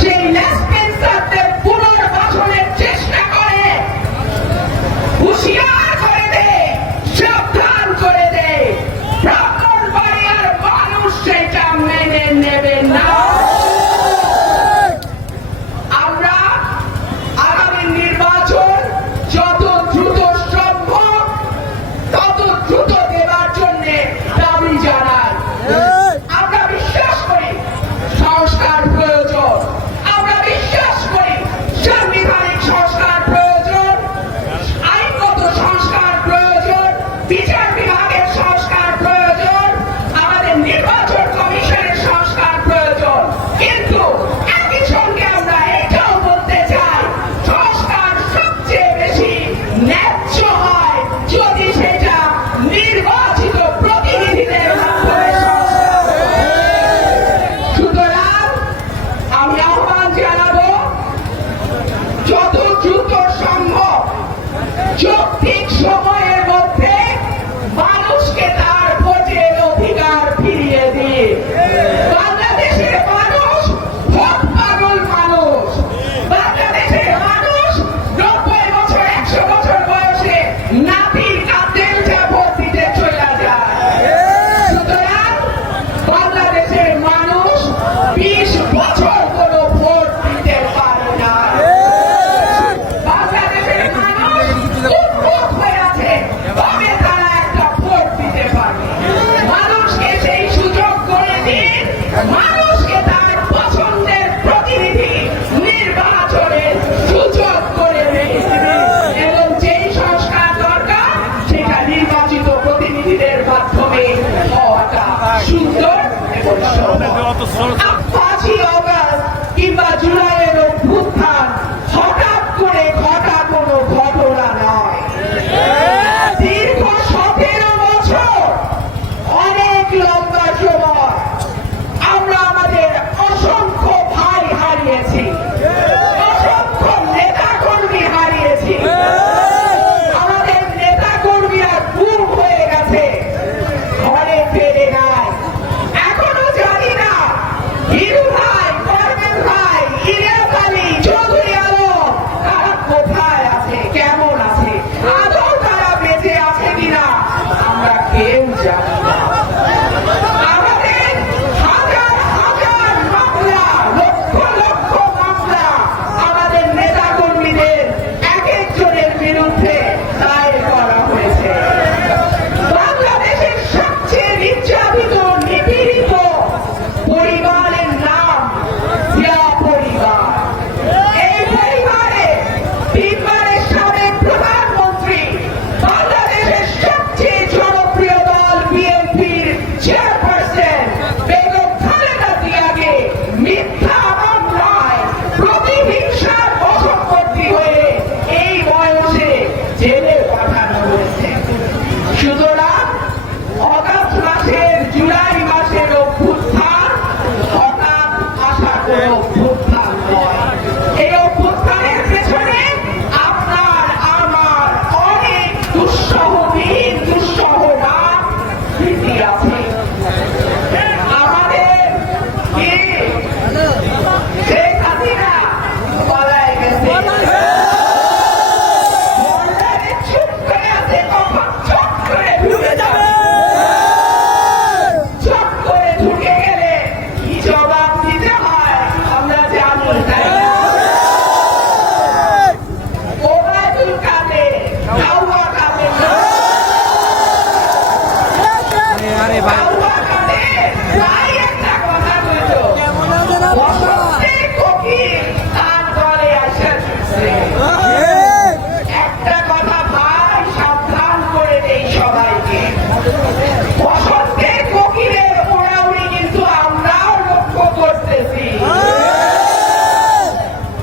সেই লেসপেন্সারদের পুনর্বাসনের চেষ্টা করে, হুঁশিয়ার করে দে, সাবধান করে দে, ব্রাহ্মণবাড়িয়ার মানুষ সেটা মেনে নেবে না। আমরা আগামী নির্বাচন যত দ্রুত সম্ভব তত দ্রুত দেওয়ার জন্য দাবি জানাই। আমরা বিশ্বাস করি সংস্কার প্রয়োজন, আমরা বিশ্বাস করি সাংবিধানিক সংস্কার প্রয়োজন, আইনগত সংস্কার প্রয়োজন, বিচার বিভাগের সংস্কার প্রয়োজন, আমাদের নির্বাচন কমিশনের সংস্কার প্রয়োজন। কিন্তু একই সঙ্গে আমরা এটাও বলতে চাই, সংস্কার সবচেয়ে বেশি ন্যায্য হয় যদি সেটা নির্বাচিত প্রতিনিধিদের মাধ্যমে সংস্কার হয়। সুতরাং আমি আহ্বান জানাবো, যত দ্রুত সম্ভব যৌক্তিক সময়ের মধ্যে মানুষকে তার ভোটের অধিকার ফিরিয়ে দিয়ে, বাংলাদেশের মানুষ ভোট পাগল মানুষ, বাংলাদেশের মানুষ 90 বছর 100 বছর বয়সে নাতির কাঁধে ভোট দিতে চলে যায়। সুতরাং বাংলাদেশের মানুষ 20 বছর কোনো ভোট দিতে পারে না। বাংলাদেশের মানুষ উন্মুখ হয়ে আছে, তবে তারা একটা ভোট দিতে পারবে। মানুষকে সেই সুযোগ করে দিন, মানুষকে তার পছন্দের প্রতিনিধি নির্বাচনের সুযোগ করে দিন, এবং যেই সংস্কার দরকার সেটা নির্বাচিত প্রতিনিধিদের মাধ্যমে হওয়াটা সুন্দর এবং সহজ। 5ই অগস্ট কিংবা জুলাইয়ের অভ্যুত্থান হঠাৎ করে ঘটা কোনো ঘটনা নয়। দীর্ঘ 17 বছর, অনেক লম্বা সময় আমরা আমাদের অসংখ্য ভাই হারিয়েছি, অসংখ্য নেতা কর্মী হারিয়েছি। আমাদের নেতা কর্মীরা গুম হয়ে গেছে, ঘরে ফেরে নাই। এখনো জানি না হিরু ভাই, পারভেজ ভাই, ইলিয়াস আলী, চৌধুরী আলম তারা কোথায় আছে, কেমন আছে, আদৌ তারা বেঁচে আছে কিনা আমরা কেউ জানি না। আমাদের হাজার হাজার মামলা, লক্ষ লক্ষ মামলা আমাদের নেতা কর্মীদের এক একজনের বিরুদ্ধে দায়ের করা হয়েছে। বাংলাদেশের সবচেয়ে নির্যাতিত, নিপীড়িত পরিবারের নাম জিয়া পরিবার। এই পরিবারে 3 বারের সাবেক প্রধানমন্ত্রী, বাংলাদেশের সবচেয়ে জনপ্রিয় দল বিএনপির চেয়ারপারসন বেগম খালেদা জিয়াকে মিথ্যা মামলায় প্রতিহিংসার বশবর্তী হয়ে এই বয়সে জেলে পাঠানো হয়েছে। সুতরাং অগাস্ট মাসের, জুলাই মাসের অভ্যুত্থান হঠাৎ আসা কোনো অভ্যুত্থান নয়। এই অভ্যুত্থানের পেছনে আপনার আমার অনেক দুঃসহ দিন, দুঃসহ রাত স্মৃতি আছে। আমাদের